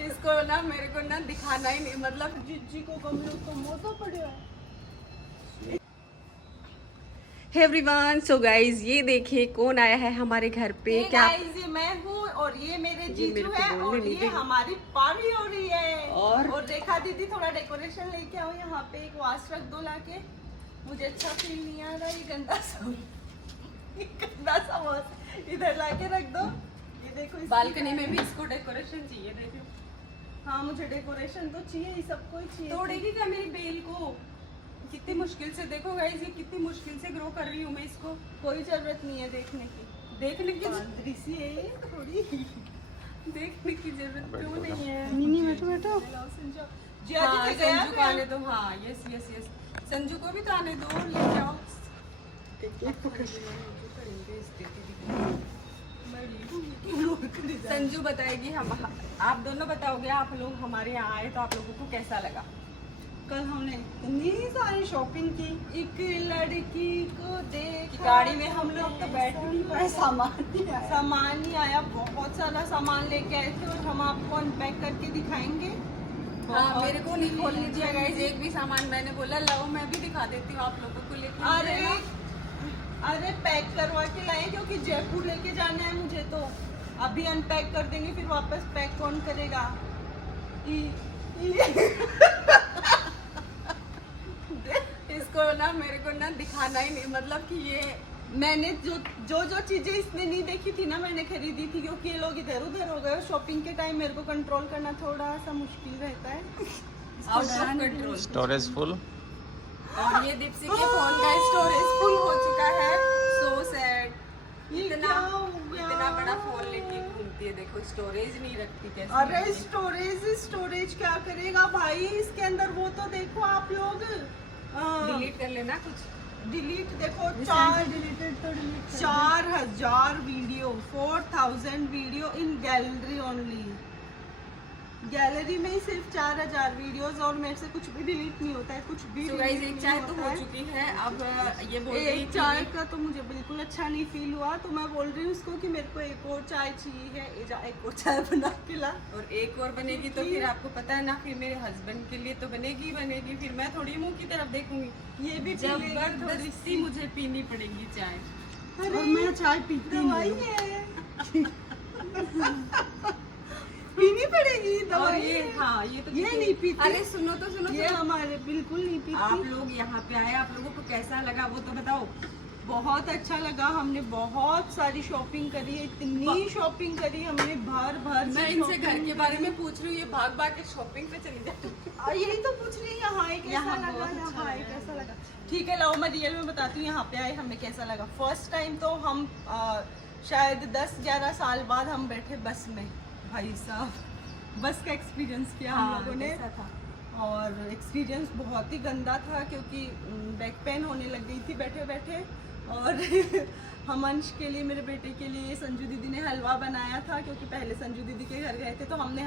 इसको ना मेरे को ना दिखाना ही नहीं, मतलब जीजी को कम लोग तो मोटा पड़ा है। हे एवरीवन, सो गाइज ये देखिए कौन आया है हमारे घर पे। क्या गाइस, ये मैं हूँ और ये मेरे जीजू मेरे को है बोलने और नहीं ये देंगे। हमारी पार्टी हो रही है। और रेखा दीदी थोड़ा डेकोरेशन लेके आओ, यहाँ पे एक वास रख दो लाके। मुझे अच्छा फील नहीं आ रहा, ये गंदा सा वास इधर लाके रख दो। ये देखो बालकनी में भी इसको डेकोरेशन चाहिए, देखो। हाँ, मुझे डेकोरेशन तो चाहिए, ये सबको ही चाहिए। तोड़ेगी क्या मेरी बेल को? कितनी मुश्किल से, देखो गाइस, ये कितनी मुश्किल से ग्रो कर रही हूँ मैं इसको। कोई जरूरत नहीं है देखने की, देखने की बांदरी सी है ये थोड़ी। देखने की जरूरत क्यों नहीं है? मिनी बैठो बैठो। जी हाँ, आदित्य गया संजू को आने दो। हाँ, यस यस यस, संजू को भी तो आने दो, ले जाओ। संजू बताएगी, हम आप दोनों बताओगे, आप लोग हमारे यहाँ आए तो आप लोगों को कैसा लगा? कल हमने इतनी सारी शॉपिंग की, एक लड़की को देख गाड़ी में हम लोग तो बैठ ही नहीं पाए, सामान नहीं आया। बहुत सारा सामान लेके आए थे और हम आपको अनपैक करके दिखाएंगे। हाँ, मेरे को नहीं खोलने दिया गाइस एक भी सामान। मैंने बोला लाओ मैं भी दिखा देती हूँ आप लोगों को, लेकिन अरे पैक करवा के लाए क्योंकि जयपुर लेके जाना है मुझे, तो अभी अनपैक कर देंगे, फिर वापस पैक कौन करेगा? इसको ना मेरे को ना दिखाना ही नहीं, मतलब कि ये मैंने जो चीजें इसने नहीं देखी थी ना, मैंने खरीदी थी, क्योंकि ये लोग इधर उधर हो गए। शॉपिंग के टाइम मेरे को कंट्रोल करना थोड़ा सा मुश्किल रहता है। Out of control. Storage full. और ये दीप्सी के फोन का स्टोरेज फुल हो चुका है। So sad. इतना बड़ा फोन लेके घूमती है, देखो स्टोरेज नहीं रखती कैसे। अरे स्टोरेज क्या करेगा भाई इसके अंदर? वो तो देखो आप लोग, डिलीट कर लेना कुछ। डिलीट देखो, 4000 वीडियो, 4000 वीडियो इन गैलरी ओनली। गैलरी में ही सिर्फ 4000 वीडियोस, और मेरे से कुछ भी डिलीट नहीं होता है, कुछ भी। तो गाइस एक चाय तो हो चुकी है, अब ये बोल रही एक चाय का तो मुझे बिल्कुल अच्छा नहीं फील हुआ, तो मैं बोल रही हूँ उसको कि मेरे को एक और चाय चाहिए है, एक और चाय बना के ला। और एक और बनेगी तो फिर आपको पता है ना, फिर मेरे हस्बैंड के लिए तो बनेगी, फिर मैं थोड़ी मुंह की तरफ देखूंगी। ये भी जबरदस्ती मुझे पीनी पड़ेगी चाय। और मैं चाय पीती नहीं पीनी पड़ेगी और दवाई। ये हाँ, ये तो ये नहीं पीती। अरे सुनो तो सुनो, ये हमारे बिल्कुल नहीं पीती। आप लोग यहाँ पे आए, आप लोगों को कैसा लगा वो तो बताओ। बहुत अच्छा लगा, हमने बहुत सारी शॉपिंग करी है, इतनी शॉपिंग करी हमने, भर मैं इनसे घर के बारे में पूछ रही हूँ, ये भाग भाग के शॉपिंग पे चली जाती। यही तो पूछ रही है, यहाँ कैसा लगा, यहाँ कैसा लगा। ठीक है, लाओ मैं रियल में बताती हूँ यहाँ पे आए हमें कैसा लगा। फर्स्ट टाइम तो हम शायद 10-11 साल बाद हम बैठे बस में। भाई साहब, बस का एक्सपीरियंस किया हम लोगों ने, और एक्सपीरियंस बहुत ही गंदा था, क्योंकि बैक पेन होने लग गई थी बैठे बैठे। और हम अंश के लिए, मेरे बेटे के लिए, संजू दीदी ने हलवा बनाया था, क्योंकि पहले संजू दीदी के घर गए थे, तो हमने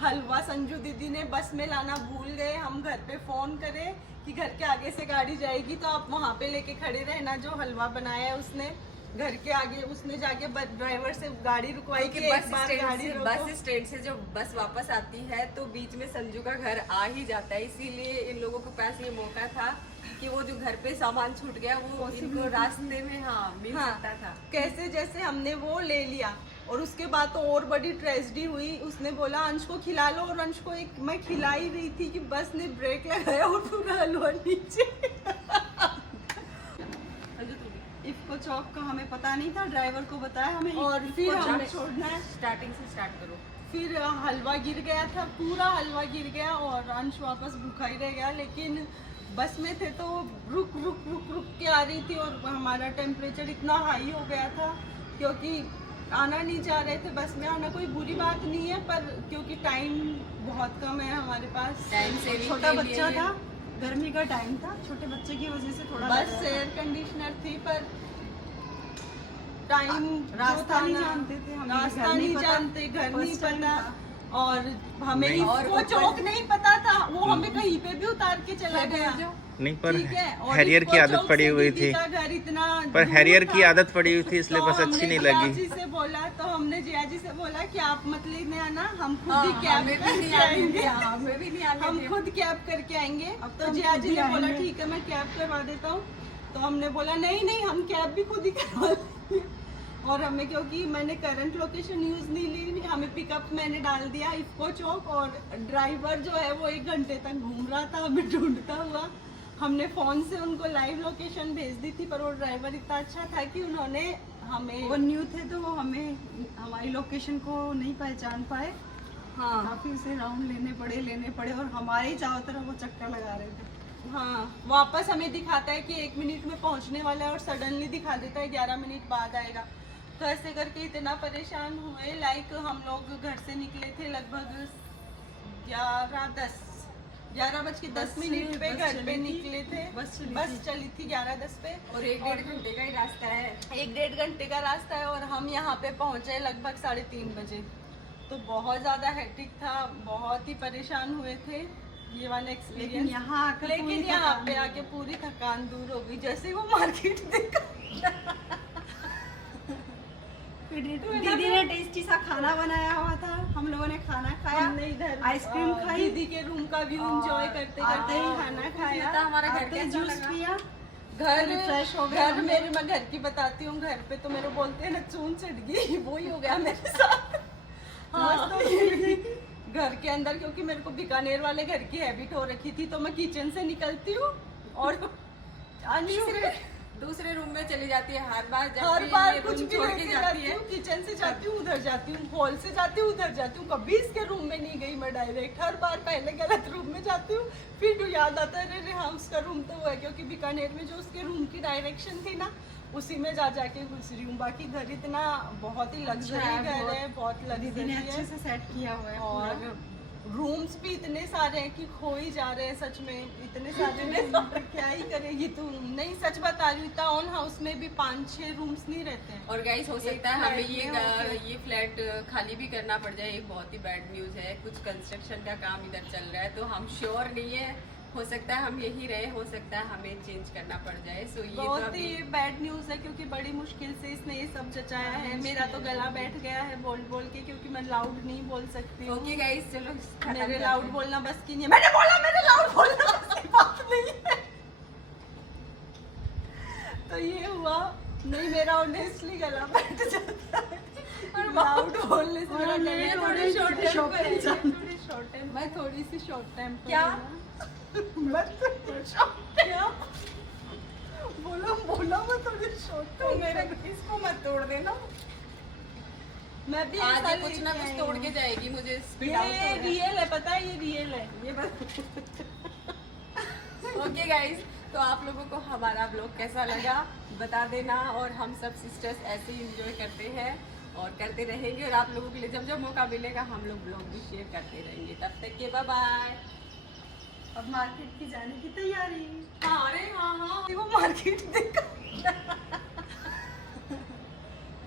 हलवा संजू दीदी ने बस में लाना भूल गए। हम घर पे फ़ोन करे कि घर के आगे से गाड़ी जाएगी तो आप वहाँ पे लेके खड़े रहना। जो हलवा बनाया है उसने घर के आगे, उसने जाके ड्राइवर से गाड़ी रुकवाई कि बस स्टैंड से जो बस वापस आती है तो बीच में संजू का घर आ ही जाता है, इसीलिए इन लोगों के पास ये मौका था कि वो जो घर पे सामान छूट गया वो इनको रास्ते में मिल सकता था। कैसे जैसे हमने वो ले लिया, और उसके बाद तो और बड़ी ट्रेजेडी हुई। उसने बोला अंश को खिला लो, और अंश को मैं खिला ही रही थी कि बस ने ब्रेक लगाया और पूरा हलवा नीचे। इफको चौक का हमें पता नहीं था, ड्राइवर को बताया हमें, और फिर हमें छोड़ना है। स्टार्टिंग से स्टार्ट करो। फिर हलवा गिर गया था, पूरा हलवा गिर गया, और अंश वापस भूखा ही रह गया। लेकिन बस में थे तो रुक के आ रही थी, और हमारा टेम्परेचर इतना हाई हो गया था, क्योंकि आना नहीं चाह रहे थे। बस में आना कोई बुरी बात नहीं है, पर क्योंकि टाइम बहुत कम है हमारे पास, टाइम से छोटा बच्चा था, गर्मी का टाइम था, छोटे बच्चे की वजह से थोड़ा बस एयर कंडीशनर थी, पर टाइम रास्ता नहीं जानते थे, रास्ता नहीं जानते, घर नहीं पता, और हमें और वो चौक नहीं पता था, वो हमें कहीं पे भी उतार के चला गया। नहीं पर ठीक है, और हैरियर इसको की आदत चौक पड़ी से हुई दीदी थी, का घर इतना पर दूर हैरियर की था। आदत पड़ी हुई थी इसलिए तो बस अच्छी हमने नहीं जिया लगी। जी से बोला, तो हमने जिया जी से बोला कि आप मत लेने आना, हम खुद हाँ, ही कैब हमें भी करके नहीं आने आएंगे, दिया, हमें भी नहीं आने हम दिया। खुद कैब करके आएंगे। अब तो हम जिया खुद जी ही ने बोला आएंगे। ठीक है मैं कैब करवा देता हूँ। तो हमने बोला नहीं नहीं, हम कैब भी खुद ही करवा लेंगे। और हमें, क्योंकि मैंने करंट लोकेशन यूज नहीं ली, हमें पिकअप मैंने डाल दिया इफ्को चौक, और ड्राइवर जो है वो 1 घंटे तक घूम रहा था हमें ढूंढता हुआ। हमने फोन से उनको लाइव लोकेशन भेज दी थी, पर वो ड्राइवर इतना अच्छा था कि उन्होंने हमें, वो न्यू थे तो वो हमें हमारी लोकेशन को नहीं पहचान पाए। हाँ काफी उसे राउंड लेने पड़े और हमारे ही चारों तरफ वो चक्कर लगा रहे थे। हाँ, वापस हमें दिखाता है कि 1 मिनट में पहुंचने वाला है, और सडनली दिखा देता है 11 मिनट बाद आएगा। तो ऐसे करके इतना परेशान हुए। लाइक हम लोग घर से निकले थे लगभग 11:10 पे घर पे निकले थे। बस चली थी 11:10 पे, और 1-1.5 घंटे का ही रास्ता है। 1-1.5 घंटे का रास्ता है, और हम यहाँ पे पहुँचे लगभग 3:30 बजे। तो बहुत ज़्यादा हेक्टिक था, बहुत ही परेशान हुए थे। ये वाला लेकिन एक्सपीरियंस, यहाँ आकर लेकिन पूरी यहाँ थकान पे आके पूरी थकान दूर हो गई, जैसे ही वो मार्केट देखा। दीदी ने टेस्टी सा खाना बनाया हुआ था, हम लोगों ने खाना खाया, हमने इधर आइसक्रीम खाई, दीदी के रूम का व्यू एंजॉय करते करते ही खाना खाया। था हमारा घर आते कैसा जूस लगा? पिया। घर फ्रेश हो गया घर मेरे, मैं घर की बताती हूँ, घर पे तो मेरे बोलते हैं ना चून चढ़ गई, वो ही हो गया मेरे साथ। हाँ, घर के अंदर, क्योंकि मेरे को बीकानेर वाले घर की हैबिट हो रखी थी, तो मैं किचन से निकलती हूँ और दूसरे रूम में चली जाती है हर बार, जब हर भी बार ये कुछ रूम भी छोड़ लेके के जाती जाती है। हूँ, किचन से जाती हूँ उधर जाती हूँ, हॉल से जाती हूँ उधर जाती हूँ, कभी इसके रूम में नहीं गई मैं डायरेक्ट। हर बार पहले गलत रूम में जाती हूँ, फिर याद आता है अरे हाँ उसका रूम तो वो है, क्योंकि बीकानेर में जो उसके रूम की डायरेक्शन थी ना, उसी में जा जाके घुस रही हूँ। बाकी घर इतना बहुत ही लग्जरी घर है, बहुत दीदी लग्जरी ने अच्छे है, से सेट किया हुआ है और रूम्स भी इतने सारे हैं कि खो ही जा रहे हैं सच में, इतने सारे हैं, क्या ही करेगी तू। नहीं, सच बता रही हूँ, टाउन हाउस में भी 5-6 रूम्स नहीं रहते हैं। और गाइस हो सकता है हमें ये फ्लैट खाली भी करना पड़ जाए। एक बहुत ही बैड न्यूज़ है, कुछ कंस्ट्रक्शन का काम इधर चल रहा है, तो हम श्योर नहीं है, हो सकता है हम यही रहे, हो सकता है हमें चेंज करना पड़ जाए। सो ये तो बहुत ही अभी बैड न्यूज़ है, क्योंकि बड़ी मुश्किल से इसने ये सब जचाया है। मेरा तो गला बैठ गया है बोल बोल के, क्योंकि मैं लाउड नहीं बोल सकती हूँ। ओके गाइस, चलो खत्म मेरे करते लाउड हैं। बोलना बस की नहीं है। मैंने बोला मेरे लाउड बोलना बस की बात नहीं है। तो ये हुआ नहीं, मेरा ऑनेस्टली गला बैठ जाता है और लाउड बोलने से मेरा गला थोड़ी short temper है, थोड़ी short temper। मैं थोड़ी सी शॉर्ट टेम्पर क्या? क्या बोला मैं थोड़ी शॉर्ट तो मेरे इसको मत तोड़ देना। मैं भी आज ऐसा ये कुछ ना लेके कुछ आई तोड़ हूँ। के जाएगी, मुझे इस पे डाउट हो ये रहा है। रियल है, पता है, ये रियल है। ये बस ओके गाइस, तो आप लोगों को हमारा ब्लॉग कैसा लगा बता देना, और हम सब सिस्टर्स ऐसे ही इंजॉय करते हैं और करते रहेंगे, और आप लोगों के लिए जब जब मौका मिलेगा हम लोग ब्लॉग भी शेयर करते रहेंगे। तब तक के बाय बाय। अब मार्केट की जाने की तैयारी। हाँ, अरे हाँ, वो मार्केट देखा।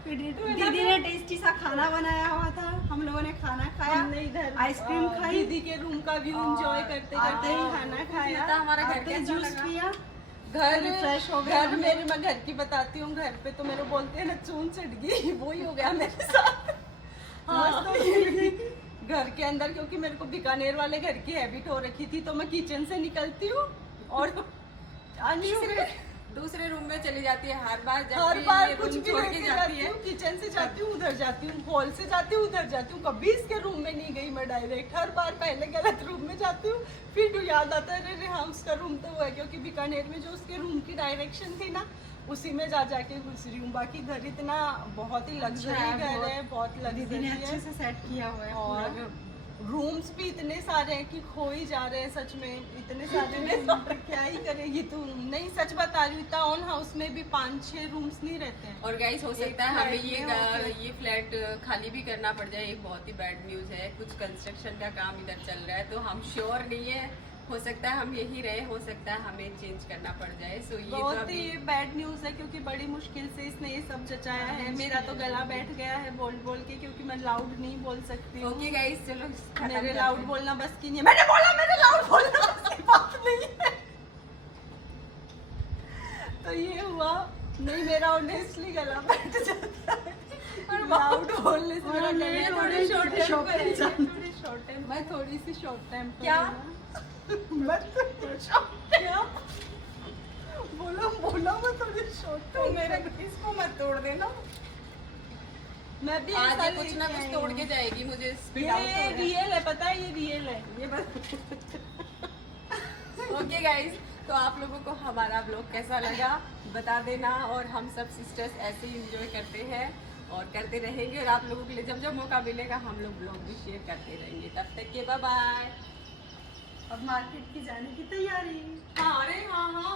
दीदी ने टेस्टी सा खाना बनाया हुआ था, हम लोगों ने खाना खाया, हमने इधर आइसक्रीम खाई, दीदी के रूम का व्यू एंजॉय करते करते ही खाना खाया। था हमारा घर आते कैसा जूस लगा? पिया। घर फ्रेश हो गया। घर मेरे, मैं घर की बताती हूँ, घर पे तो मेरे बोलते हैं ना चून चढ़ गई, वो ही हो गया मेरे साथ। हाँ, तो घर के अंदर, क्योंकि मेरे को बीकानेर वाले घर की हैबिट हो रखी थी, तो मैं किचन से निकलती हूँ और दूसरे रूम में चली जाती है हर बार, जब हर भी बार ये कुछ रूम भी छोड़ लेके के जाती जाती है। हूँ, किचन से जाती हूँ उधर जाती हूँ, हॉल से जाती हूँ उधर जाती हूँ, कभी इसके रूम में नहीं गई मैं डायरेक्ट। हर बार पहले गलत रूम में जाती हूँ, फिर याद आता है अरे हाँ उसका रूम तो वो है, क्योंकि बीकानेर में जो उसके रूम की डायरेक्शन थी ना, उसी में जा जाके घुस रही हूँ। बाकी घर इतना बहुत ही लग्जरी घर है, बहुत दीदी लग्जरी ने अच्छे है, से सेट किया हुआ है और रूम्स भी इतने सारे हैं कि खो ही जा रहे हैं सच में, इतने सारे हैं, क्या ही करेगी तू। नहीं, सच बता रही हूँ, टाउन हाउस में भी 5-6 रूम्स नहीं रहते हैं। और गाइस हो सकता है फ्लैट हमें में ये फ्लैट खाली भी करना पड़ जाए। एक बहुत ही बैड न्यूज़ है, कुछ कंस्ट्रक्शन का काम इधर चल रहा है, तो हम श्योर नहीं है, हो सकता है हम यही रहे, हो सकता है हमें चेंज करना पड़ जाए। सो ये तो बहुत अभी ही बैड न्यूज़ है, क्योंकि बड़ी मुश्किल से इसने ये सब जचाया है। मेरा तो गला बैठ गया है बोल बोल के, क्योंकि मैं लाउड नहीं बोल सकती हूँ। ओके गाइस, चलो खत्म मेरे करते लाउड हैं। बोलना बस की नहीं है। मैंने बोला मेरे लाउड बोलना बस की बात नहीं है। तो ये हुआ नहीं, मेरा ऑनेस्टली गला बैठ जाता है और लाउड बोलने से मेरा गला थोड़े शॉर्ट टाइम मैं थोड़ी सी शॉर्ट टाइम क्या? क्या बोला मैं थोड़ी शॉर्ट तो टाइम मेरे इसको मत तोड़ देना। मैं भी आज ऐसा ये कुछ ना लेके कुछ आई तोड़ हूँ। के जाएगी, मुझे इस पे डाउट हो ये रहा है। रियल है, पता है ये रियल है। ये बस ओके गाइज, तो आप लोगों को हमारा ब्लॉग कैसा लगा बता देना, और हम सब सिस्टर्स ऐसे ही इंजॉय करते हैं और करते रहेंगे, और आप लोगों के लिए जब जब मौका मिलेगा हम लोग ब्लॉग भी शेयर करते रहेंगे। तब तक के बाय बाय। अब मार्केट की जाने की तैयारी। हाँ, अरे हाँ हाँ।